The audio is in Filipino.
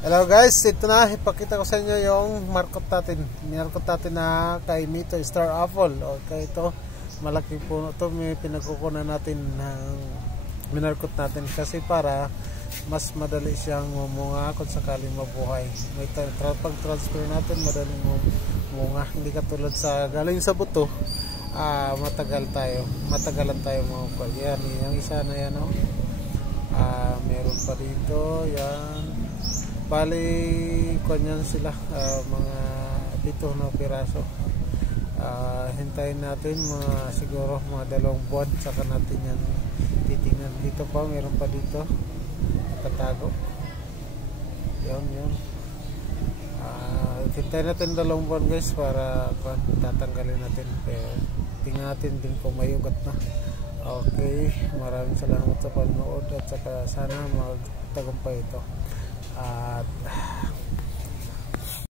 Hello guys, ito na, ipakita ko sa inyo yung markot natin. Markot natin na kay Mito Star Apple. Okay, ito malaking puno to, may pinagkukunan natin ng minarkot natin kasi para mas madali siyang mumunga kung sakaling mabuhay. May pag-transfer natin madaling mumunga, hindi katulad sa galing sa buto. Matagalan tayo mamukuha. Yan, yung isa na yan, oh. Meron pa dito, yan. Bali, kanyan sila, mga 7 na piraso. Hintayin natin siguro mga 2 buwan, saka natin yan titingnan. Dito pa, meron pa dito nakatago. Yun. Hintayin natin 2 buwan guys para tatanggalin natin. Tingnan natin din kung may ugat na. Okay, maraming salamat sa panonood at saka sana magtagumpay ito. At